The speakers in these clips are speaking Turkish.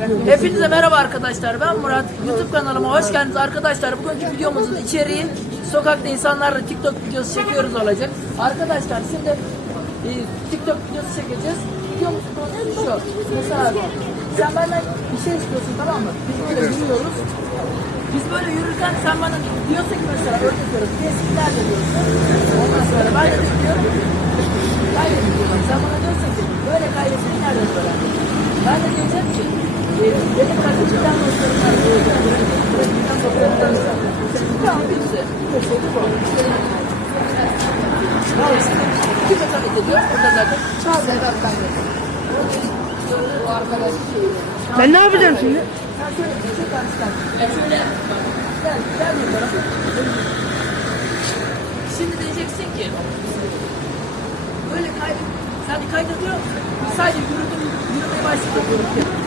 Hepinize merhaba arkadaşlar. Ben Murat. YouTube kanalıma hoş geldiniz arkadaşlar. Bugünkü videomuzun içeriği sokakta insanlarla TikTok videosu çekiyoruz olacak. Arkadaşlar şimdi e, TikTok videosu çekeceğiz. Videomuzun konusu şu. Mesela sen benden bir şey istiyorsun tamam mı? Biz böyle yürüyoruz. Biz böyle yürürken sen bana diyorsun ki mesela örnek veriyorum. Kesinler de diyorsun. Ondan sonra ben de diyorum. Kaybediyorum. Sen bana diyorsun ki böyle kaybetmeyi nereden öğrendin? Ben de diyeceğim ki e, ben şey. Ne yapacağım şimdi? Şey. Şimdi diyeceksin ki böyle kaydet. Sen kaydediyor? Sadece yürüdüm, yürümeye başladım.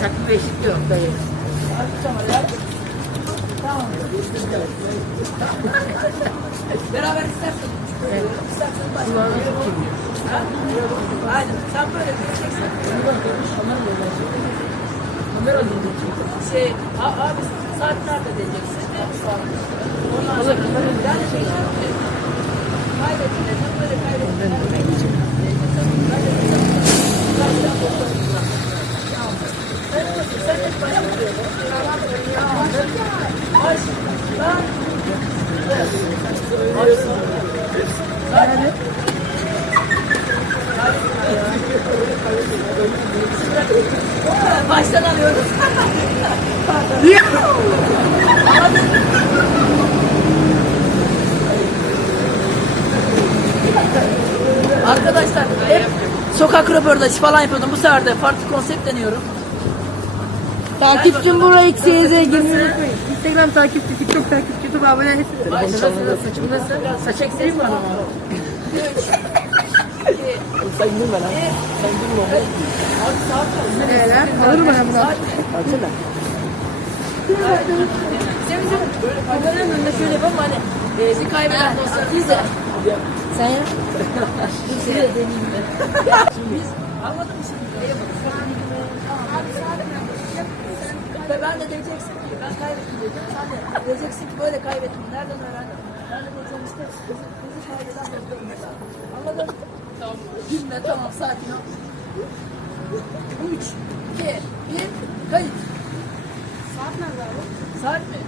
Çakma beşik yok dayı. Tamam. Beraber istersen. İstersen başla. Ha? Aynen. Sen böyle diyeceksin. Şey, abi saat nerede diyeceksin. Ondan sonra yani şey kaybettiler. Böyle kaybettiler. Sen hep başlıyorsun. Baş, lan. Baştan alıyoruz. Arkadaşlar hep sokak röportajı falan yapıyordum. Bu sefer de farklı konsept deniyorum. Takipçim buraya XYZ girmeyi unutmayın. Instagram takipçi, TikTok takipçi, YouTube abone hepsi. Saçım nasıl? Saç ekstreyim mi bana? Sen gülme lan. Sen gülme. Kaç? Neler? Kalır mı bana bunlar? Açsana. De böyle kameranın önünde şöyle yapalım hani e, bir kaybeden dostlar biz de. Sen ya. Dur seni de deneyeyim biz anladın mı şimdi? Ben de diyeceksin ki ben kaybettim diyeceğim. Sen de diyeceksin ki böyle kaybettim. Nereden öğrendin? Ben de diyeceğim işte kızı, kızı kaybeden dostlarımız var. Anladın? Tamam. Gülme tamam sakin ol. Üç, iki, bir, kayıt. Saat nerede abi? Saat mi?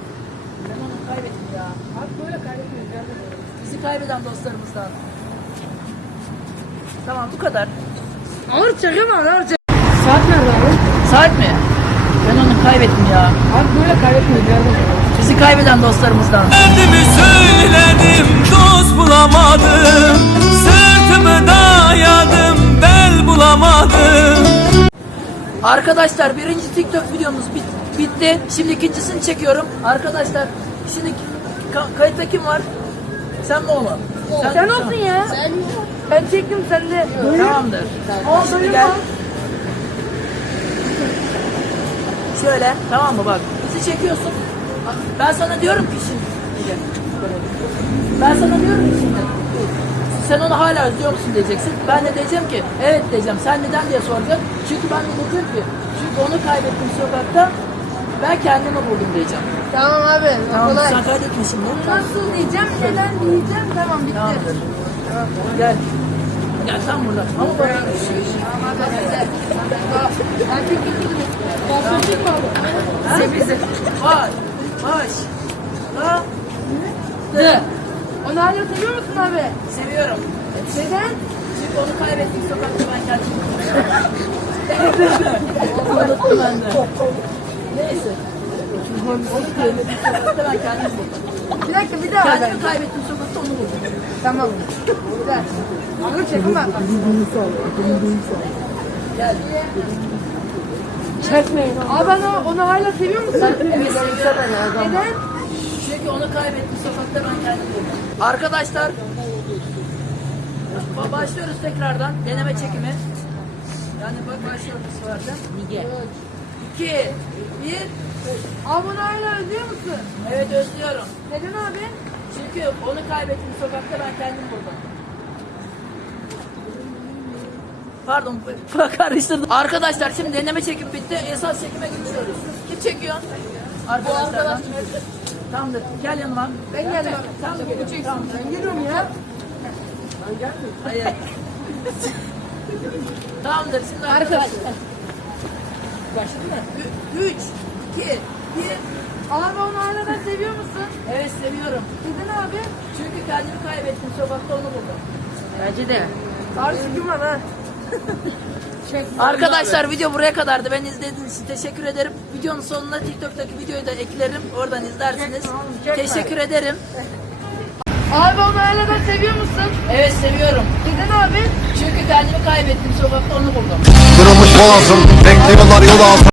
Ben onu kaybettim ya. Abi böyle kaybetmiyoruz. Bizi kaybeden dostlarımızdan. Tamam bu kadar. Ağır çakma ağır çak. Saat nerede abi? Saat mi? Ben onu kaybettim ya. Abi böyle kaybetmiyoruz. Bizi kaybeden dostlarımızdan. Derdimi söyledim dost bulamadım Sırtımı dayadım bel bulamadım Arkadaşlar birinci TikTok videomuz bit- bitti. Şimdi ikincisini çekiyorum. Arkadaşlar şimdi ka- kayıtta kim var? Sen mi oğlum? Sen olsun ya. Ben çektim sen de. Tamamdır. Şimdi gel. Şöyle tamam mı bak. Bizi çekiyorsun. Ben sana diyorum ki şimdi. Ben sana diyorum ki şimdi. Sen onu hala özlüyor musun diyeceksin. Ben de diyeceğim ki evet diyeceğim. Sen neden diye soracak. Çünkü ben de diyeceğim ki çünkü onu kaybettim sokakta. Ben kendimi buldum diyeceğim. Tamam abi. Tamam kolay. sen kaydetme şimdi. Nasıl diyeceğim, neden diyeceğim. Tamam bitti. Tamamdır. Gel. Gel sen burada. Ama bak. Semizi. Baş. Baş. La. De. Onu hala seviyor musun abi? Seviyorum. Neden? Çünkü onu kaybettim sokakta ben kendim. Unuttum ben de. Neyse. Onu kaybettim sokakta ben kendim buldum. Bir dakika bir daha. Kendimi kaybettim sokakta onu buldum. Tamam. Güzel. Dur çekim bak. Gel. Çekmeyin. Abi ben o, onu hala seviyor musun? Neden? Çünkü onu kaybettim sokakta ben kendim buldum. Arkadaşlar ba- başlıyoruz tekrardan deneme çekimi. Yani bak başlıyoruz bu sefer. Nige. İki, bir. Abi onu hala özlüyor musun? Evet özlüyorum. Neden abi? Çünkü onu kaybettim sokakta ben kendim buldum. Pardon karıştırdım. Arkadaşlar şimdi deneme çekim bitti. Esas çekime geçiyoruz. Kim çekiyor? Arkadaşlar. Tamamdır. Gel yanıma. Ben geldim. Tamamdır. Bu çeksin. Ben geliyorum ya. Hayır. Tamamdır. Şimdi Arkadaşlar. Başladı mı? 3, 2, 1. Abi onu hala seviyor musun? Evet seviyorum. Neden abi? Çünkü kendimi kaybettim. Sokakta onu buldum. Bence de. Abi kim var ha? Arkadaşlar video buraya kadardı. Ben izlediğiniz için teşekkür ederim. Videonun sonuna TikTok'taki videoyu da eklerim. Oradan izlersiniz. Çekme oğlum, çekme. Teşekkür ederim. Abi onu hala seviyor musun? Evet seviyorum. Neden abi? Çünkü kendimi kaybettim. Sokakta onu buldum. Kırılmış boğazım Bekliyorlar yol altı